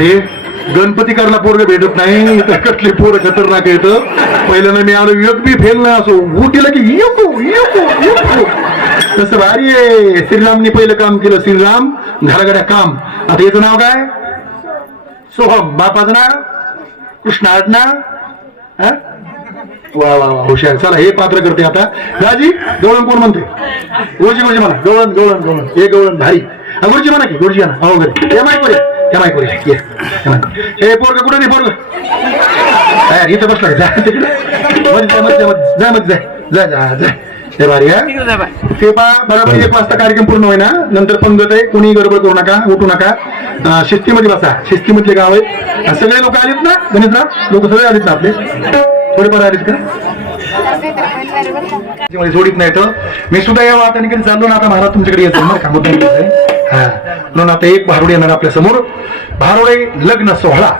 बापरे गणपती करला पोरग भेटत नाही. इथं कसले पोरं खतरनाक येत पहिल्यांदा मी आलो एक बी फेल नाही असो उठीला की युको युको युको तसं भारी आहे. श्रीरामने पहिलं काम केलं श्रीराम घराघड्या काम. आता याचं नाव काय? सोहम. बापाचं नाव? कृष्ण ना हा? वा वा वा हुशार. चला हे पात्र करते आता. राजी गवळण कोण म्हणते? गुरुजी गुरुजी म्हणा. गवळण गवळण गवळण. हे गवळण भारी. गुरुजी म्हणा की गुरुजी म्हणा. हो घरी हे माहिती वर या. या माईक वर या. ये. या माईक. हे पोरग कुठे नाही पोरग? इथं बसला जा मध्ये जा जा, जा ते पा बरोबर एक वाजता कार्यक्रम पूर्ण होईना. नंतर पंगत आहे कोणी गडबड करू नका उठू नका. शिस्तीमध्ये बसा. शिस्तीमधले गाव आहे सगळे लोक आलेत ना गणितराव? लोक सगळे आलेत ना आपले? थोडेफार आलेत का? जोडीत नाही तर. मी सुद्धा या वाहतानिकडे चाललो ना आता महाराज तुमच्याकडे येतो. ना का? मुद्दा येतोय. हा म्हणून आता एक भारुडे येणार आपल्यासमोर. भारुडे लग्न सोहळा.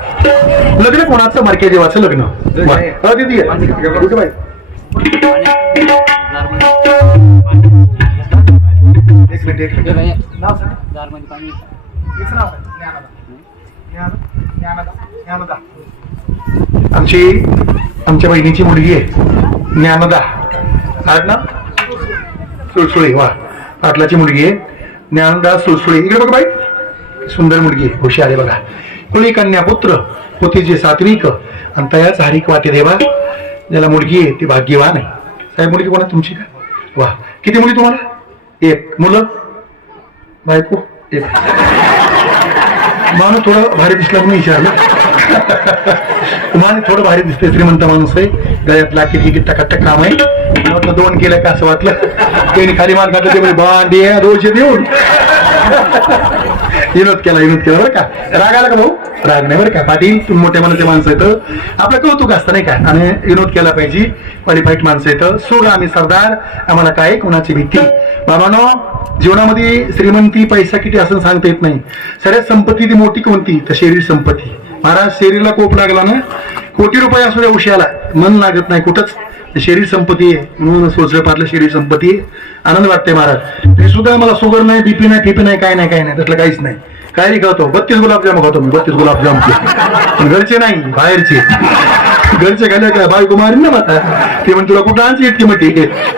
लग्न कोणाचं? मार्के देवाचं लग्न. दिदी. दीदी एक मिनिट एक मिनिट. नाव ज्ञानदा. ज्ञान- ज्ञानदा. ज्ञानदा. आमची आमच्या बहिणीची मुलगी आहे. ज्ञानदा. ना? सुळसुळी वा. पाटलाची मुलगी आहे. ज्ञानदास सुळसुळे. इकडे बघ बाई. सुंदर मुलगी आहे हुशार आहे बघा. कुणी कन्या पुत्र होती जे सात्विक आणि तयाच हरिक वाटे देवा. ज्याला मुलगी आहे ती भाग्यवान आहे. साहेब मुलगी कोणा तुमची का? वा. किती मुली तुम्हाला? एक. मुलं? बायको? एक. मानू थोडं भारी दिसला म्हणून विचारलं. तुम्हाला थोडं भारी दिसते श्रीमंत माणूस आहे. गळ्यातला किती किती टक्का काम आहे. दोन केलं का असं वाटलं? त्यांनी खाली मान घातलं ते रोज देऊन. विनोद केला विनोद केला बरं का? राग आला का भाऊ? राग नाही बरं का? पाटील तुम्ही मोठ्या मनाचे माणसं येतं आपलं कौतुक असतं नाही का? आणि विनोद केला पाहिजे क्वालिफाईड माणसं येतं सोड आम्ही सरदार. आम्हाला काय कोणाची भीती? बाबानो जीवनामध्ये श्रीमंती पैसा किती असं सांगता येत नाही. सगळ्यात संपत्ती ती मोठी कोणती? तर शरीर संपत्ती. महाराज शरीरला कोप लागला ना? कोटी रुपये असू द्या उशाला मन लागत नाही कुठंच. शरीर संपत्ती आहे. म्हणून सोचलं पाटलं शरीर संपत्ती आहे. आनंद वाटते महाराज. ते सुद्धा मला शुगर नाही बीपी नाही फिपी नाही काय नाही काय नाही त्यातलं काहीच नाही. काय नाही खातो? बत्तीस गुलाबजाम खातो मी बत्तीस गुलाबजाम पण घरचे नाही बाहेरचे. घरचे खाल्ले काय बायको मारीन ना माता. ते म्हणजे तुला कुठं आणची इतकी मोठी?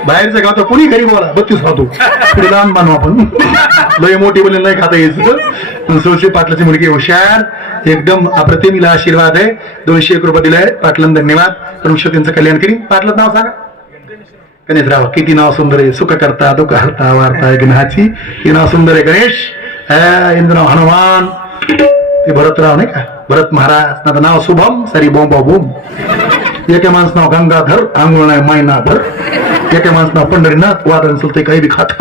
बाहेरचं खातो कोणी घरी बोला बत्तीस खातो. पुढे लहान मानू आपण. लय मोठी बोलले नाही खाता यायचं सोळशे पाटलाची मुलगी हुशार एकदम अप्रतिमीला आशीर्वाद आहे. दोनशे एक रुपये दिलाय पाटलन धन्यवाद. परमेश्वर त्यांचं कल्याण करीन. पाटलात नाव सांगा. गणेशराव किती नाव सुंदर आहे. सुख करता दुःख हरता वार्ता गणाची हे नाव सुंदर आहे गणेश. हा, यांचं नाव हनुमान. ते भरतराव नाही का? भरत महाराज नाव शुभम सरी बोंबा बोम एका माणसं नाव गंगाधर आंघोळ नाही मैनाधर. एका माणसं नाव पंढरीनाथ वादन सुलते काही बी खात.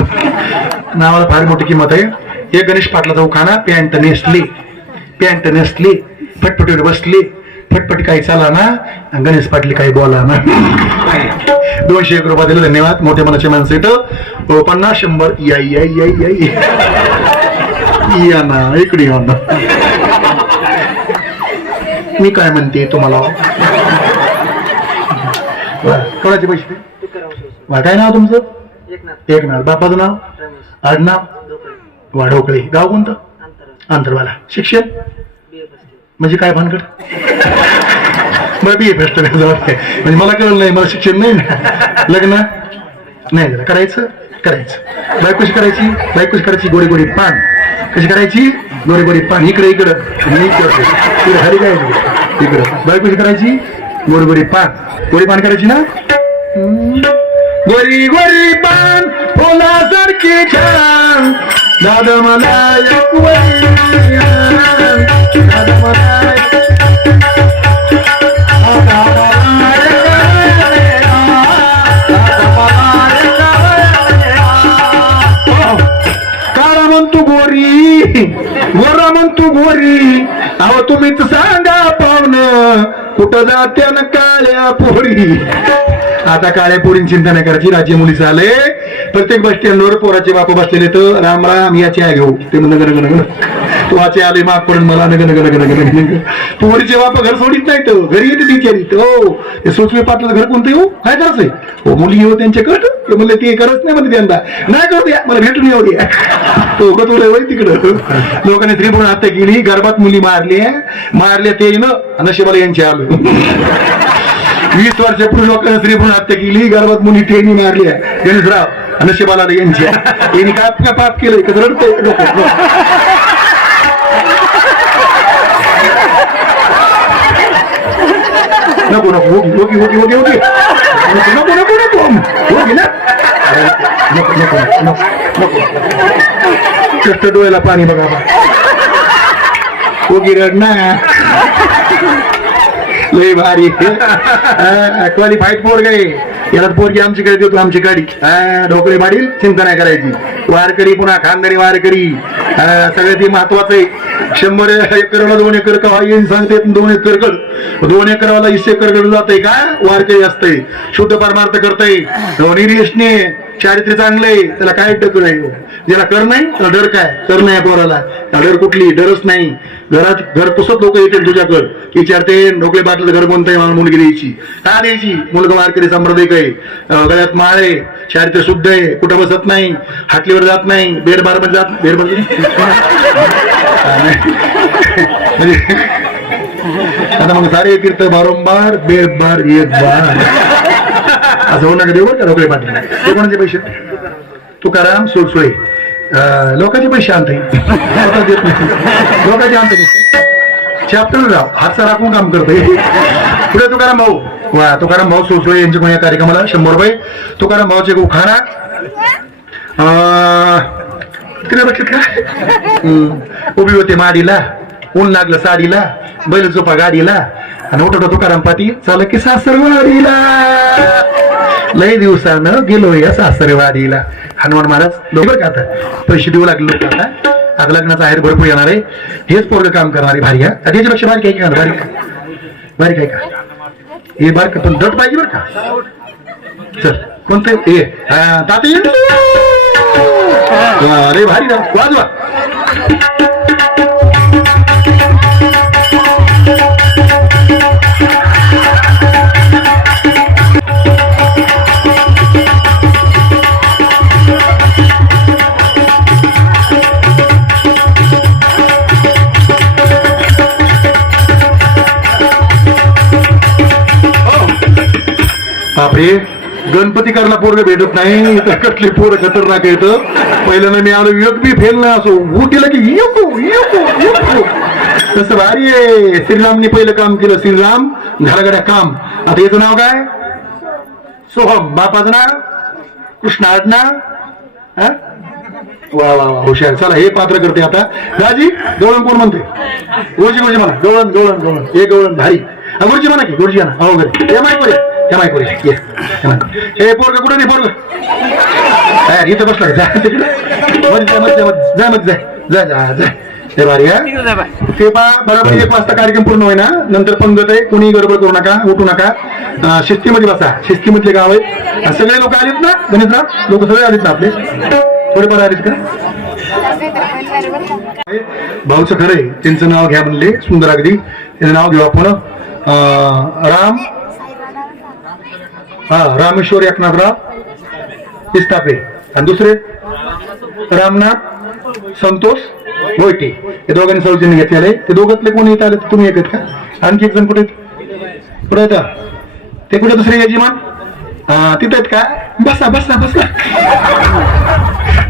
नावाला फार मोठी किंमत आहे. हे गणेश पाटला जाऊ खाना पॅन्ट नेसली. पॅन्ट नेसली फटफटीवर बसली. फटफटी काही चाला ना गणेश पाटली काही बोला ना दोनशे एक रुपये दिले धन्यवाद. मोठे मनाचे माणसं इथं. हो, पन्नास शंभर. या या या या. या ना इकडे या ना. मी काय म्हणते तुम्हाला? कोणाचे पैसे? वा, काय नाव तुमचं? एक नाव बापाचं नाव? आडनाव? वाढोकळे गाव कोणतं? अंतरवाला शिक्षण? म्हणजे काय भानगड? बरं बी ए फर्स्ट म्हणजे मला कळलं नाही मला शिक्षण नाही ना. लग्न? नाही झालं. करायचं? करायचं. बायको कशी करायची? बायको कशी करायची? गोडी गोडी पान. कशी करायची? गोडी गोडी पान. इकडे इकडं. इकडे हरी काय इकडं. बाई कशी करायची? गोडी गोडी पान. गोडी पान करायची ना? गोरी गोरी पान फुलासारखी छान. दादा मला दादा मला गोरी गोरा म्हणतो गोरी. अहो तुम्हीच सांगा कुठं जात्या काळ्या पोरी? आता काळ्या पोरींची चिंता नाही करायची राज्य मुली झाले. प्रत्येक बस स्टँडवर पोराचे बाप बसलेले तर राम राम याची आहे घेऊ. ते म्हणलं गण तू आचे आले माग पडून मला नग नग नग नग नग नग. पोरीचे बाप घर सोडित नाही तो घरी येते बिचारी. हो हे सुचवे पाटलं घर कोणतं हो? काय करायचंय? हो मुली हो त्यांचे कट म्हणले ते करत नाही म्हणते त्यांना. नाही करू मला भेटून येऊ दे. तो का तुला होय तिकडं. लोकांनी त्रिभुवन हत्या केली गर्भात मुली मारली मारल्या ते न नशिबाला यांचे आलो. वीस वर्षापूर्वी लोकांनी स्त्री म्हणून हत्या केली गर्भात मुली ठेणी मारली आहे गणेशराव नशिबाला यांच्या यांनी काय काय पाप केलंय? कसं रडतंय? नको नको होगी होगी होगी होगी होगी नको नको नको होगी ना नको नको नको नको कष्ट डोळ्याला पाणी बघा बा. होगी रड ना लय भारी क्वालिफाईड पोर गे याला पोरगी आमच्याकडे देतो आमची गाडी हा, ढोकळे माडील चिंता नाही करायची वारकरी पुन्हा खानदारी वारकरी हा, सगळ्यात महत्वाचं आहे शंभर एकरला दोन एकर का येईन सांगते दोन एकर कड दोन एकराला इस एकरकडून जाते का? वारकरी असते शुद्ध परमार्थ करताय. निरीशने चारित्र्य चांगले त्याला काय डक नाही हो. ज्याला कर नाही त्याला डर काय? कर नाही पोराला. डर कुठली? डरच नाही. घरात घर पुसत लोक येतील तुझ्याकडे विचारते ढोकळे बाटलं घर कोणतं मला मुलगी द्यायची. का द्यायची? मुलगा वारकरी संप्रदायिक आहे. गळ्यात माळ आहे शुद्ध आहे कुठं बसत नाही हाटलीवर जात नाही बेरबारमध्ये जात बेड म्हणजे आता मग सारे तीर्थ बारंबार बेरबार एक बार असं होणार नका देऊ बरं का ढोकळे पाटील ते कोणाचे पैसे? तुकाराम सुळसुळे. लोकांचे पैसे आणते स्वतः देत नाही. लोकांचे आणते चॅप्टर राव हातचा राखून काम करतोय. पुढे तुकाराम भाऊ. वा तुकाराम भाऊ सुळसुळे यांच्या या कार्यक्रमाला शंभर रुपये. तुकाराम भाऊचे उखाणा तिला बघित का उभी होते माडीला. ऊन लागलं साडीला. बैल झोपा गाडीला. आणि उठवतो तुकाराम पाटील चाल की सासरवाडीला. लय दिवसानं गेलो या सासरवाडीला. हनुमान महाराज बरोबर का आता? पैसे देऊ लागले लोक आता. आता लग्नाचा आहेर भरपूर येणार आहे. हेच पोरग काम करणारे भारी हा. आता बारीक आहे का बारीक. बारीक आहे का? हे बारीक पण दट पाहिजे बरं का? चल कोणतं? हे हा, ताते अरे भारी वाजवा. बापरे. गणपती करला पोरग भेटत नाही. इथं कसले पोरं खतरनाक येत पहिल्यांदा मी आलो एक बी फेल नाही असो. उठीला की येको येको येको तसं भारी आहे. श्रीरामने पहिलं काम केलं श्रीराम घरागड्या काम. आता याचं नाव काय? सोहम. बापाचं नाव? कृष्ण आडनाव हा? वा वा वा हुशार. चला हे पात्र करते आता. राजी गवळण कोण म्हणते? गोळजी गोळजी म्हणा. गवळण गवळण गवळण. हे गवळण भारी. हा, गुरुजी म्हणा की गुरुजी म्हणा हो घरी या माईक वर या माईक वर ये हे पोरग कुठं नाही पोरग काय इथं बसला? जा जा मध्ये जा, जा जा जा हे भारी ते पा बरोबर एक वाजता कार्यक्रम पूर्ण होईना. नंतर पंगत आहे कोणी गडबड करू नका उठू नका शिस्तीमध्ये बसा. शिस्तीमधले गाव आहे सगळे लोक आलेत ना गणेशराव लोक सगळे आलेत ना आपले? थोडेफार आलेत का? भाऊचं खरं आहे त्यांचं नाव घ्या म्हणले सुंदर अगदी. त्याचं नाव घेऊ आपण. राम हा रामेश्वर एकनाथराव इस्तापे आणि दुसरे? रामनाथ संतोष गोयटे हे दोघांनी सौजन्य घेतलेले ते दोघातले कोणी येत आले? तर तुम्ही येतात का? आणखी एक जण कुठे आहेत? कुठे आहेत ते कुठे दुसरे यजमान? हा तिथे आहेत का? बसा बसा बसा.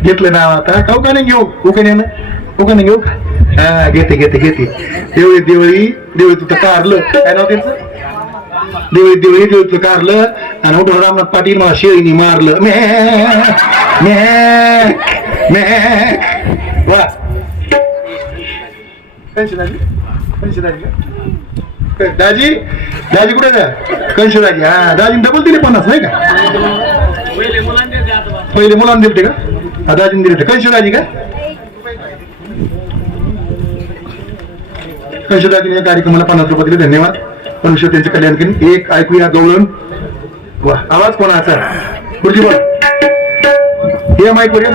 घेतलं नाव आता. खाऊ का नाही घेऊ? उकाने ना? उकाने घेऊ का? हा घेते घेते घेते. देवळी देवळी देवळी तुझं कारलं काय नाव त्यांचं? देवळी देवळी देवळी कारलं आणि उठून रामनाथ पाटील मला शेळीने मारलं. मे मे मे वा. कंशी दाजी कंशी दाजी का? दाजी? दाजी कुठे आहे? कंशी दाजी हा दाजीने डबल दिले पन्नास नाही का? पहिले मुलांना दिलते का? हा दाजीने दिले. कंशी दाजी का? कंशी दाजीने या कार्यक्रमाला पन्नास रुपये दिले. धन्यवाद. मनुष्य त्यांचे कल्याण करीन. एक ऐकूया गवळण आवाज कोणाचा? गुरुजी बघ ये माईक वर ये.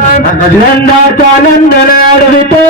नंदाचा नंदन अडवितो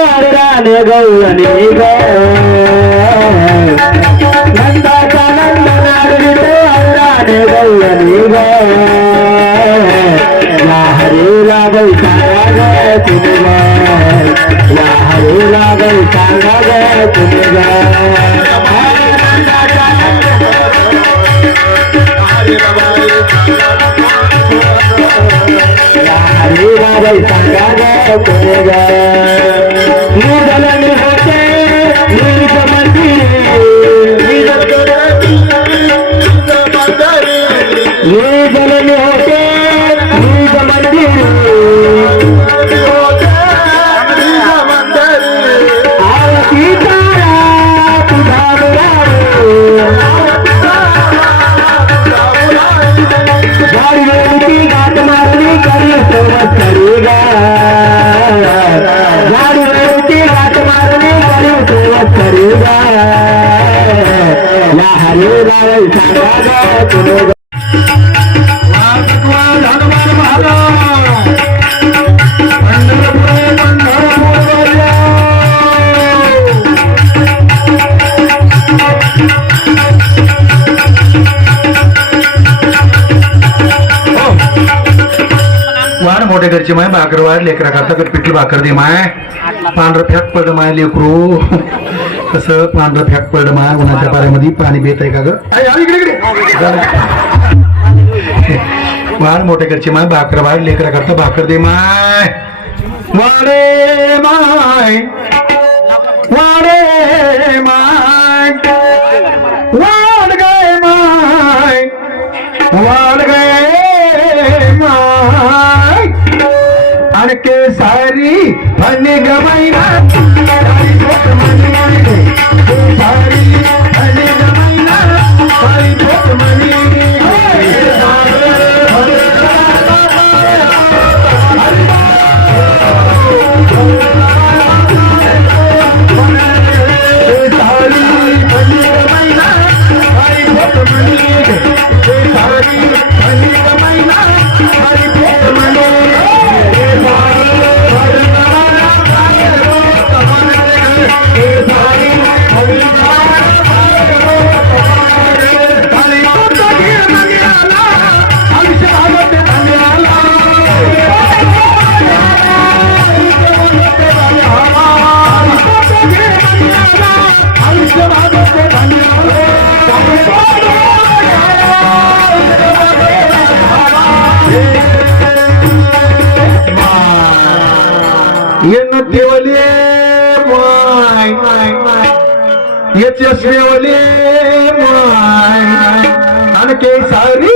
निधन होते नीत मंदिर आरती तारा तुझा गाडी वेळी गाठ मारली करी सोबत करी गा गाडी वेळी गाठ मारली करी सोबत करी गा या हरी रावळ सांगा गा घरचे माय भाकर वाढ लेकरा करता कट पिठली भाकर दे माय. पांढरं फॅक पडलं माय लेकरू. कसं पांढरं फॅक पडलं माय उन्हाच्या पाऱ्यामध्ये पाणी बेत आहे का ग. वाढ मोठे घरचे माय भाकर वाढ लेकरा करता भाकर दे माय. वाडे माय. वाडे माय. वाढ गए माय. वाढ गए माय. फनी गमाईना सारी मनी फनी गमाईना सारी पोट मनी। केसारी येणं देवले माय यशस्वेवले माय आणि के सारी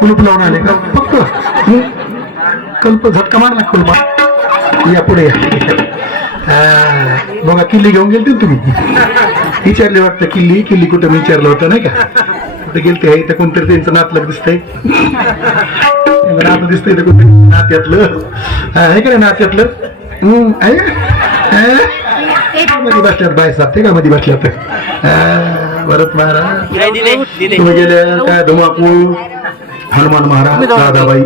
कुलूप लावून आले का? फक्त? कल्प झटका मार ना कुलपा या पुढे बघा किल्ली घेऊन गेलते तुम्ही. विचारले वाटतं किल्ली किल्ली कुठं मी विचारलं होतं नाही का? कुठे गेलते? इथं कोणतरी त्यांचं नातलं दिसतंय. नातं दिसतंय इथं कोणतरी नात्यातलं. आहे का नात्यातलं? हं, आहे का? हा? मध्ये बसल्यात बाय साहेब ते का मध्ये बसल्यात? भरत महाराज दिले दिले. तुम्ही गेले काय धुमाकूळ हनुमान महाराज राधाबाई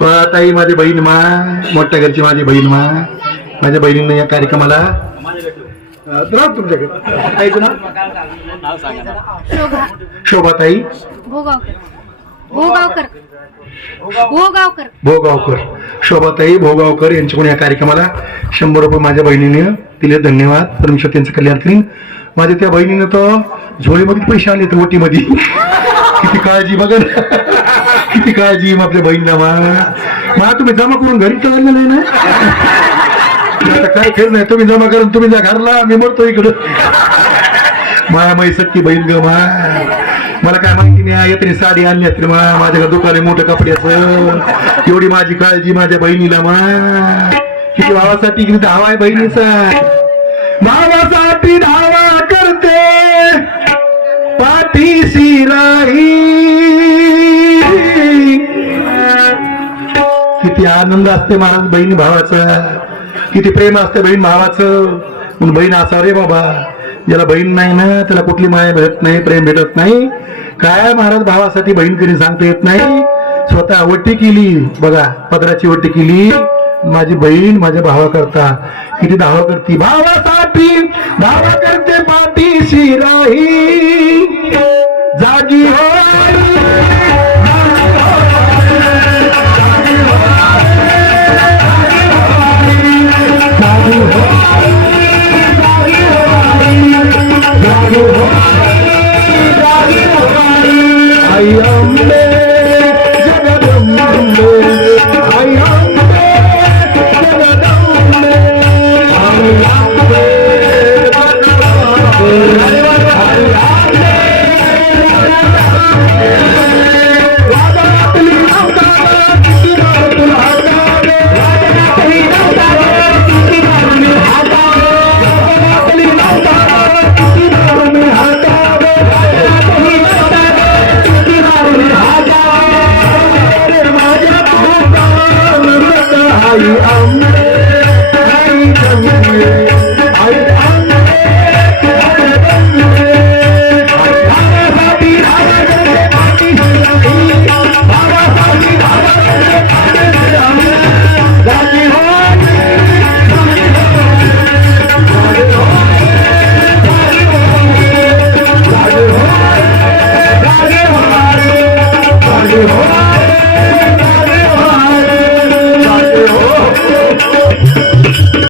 वा, ताई माझी बहीण मा मोठ्या घरची माझी बहीण मा. माझ्या बहिणीनं या कार्यक्रमाला तुमच्याकडे. शोभाताई. भोगावकर. भोगावकर. भोगावकर. भोगावकर. शोभाताई भोगावकर यांच्याकडून या कार्यक्रमाला शंभर रुपये माझ्या बहिणीने दिले. धन्यवाद. परमेश्वर त्यांचं कल्याण करीन. माझ्या त्या बहिणीनं तर झोळीमध्ये पैसे आणले तर ओटीमध्ये. किती काळजी बघा किती काळजी मग आपल्या बहिणीला मा. मा तुम्ही जमा करून घरी चाललेलं नाही ना? काय खेळ नाही तुम्ही जमा करून तुम्ही जा घरला मी मरतो इकडं. माया माई सक्की बहीण ग मा. मला काय माहिती नाही येते साडी आणली असते मा. माझ्या दुकान आहे मोठं कपड्याचं एवढी माझी काळजी माझ्या बहिणीला मा. किती भावासाठी किती धावा आहे बहिणीचा. भावासाठी धावा ते पाठीशी राही. किती आनंद असते महाराज बहीण भावाचा. किती प्रेम असते बहीण भावाचं. म्हणून बहीण असा रे बाबा ज्याला बहीण नाही ना त्याला कुठली माया भेटत नाही प्रेम भेटत नाही. काय महाराज भावासाठी बहीण कधी सांगता येत नाही. स्वतः वट्टी केली. बघा पदराची वट्टी केली. माझी बहीण माझ्या भावा करता किती धावा करती. भावासाठी धावा करते पाठीशी राही जागी हो आई अंबे. Jagdambe you oh, are mine.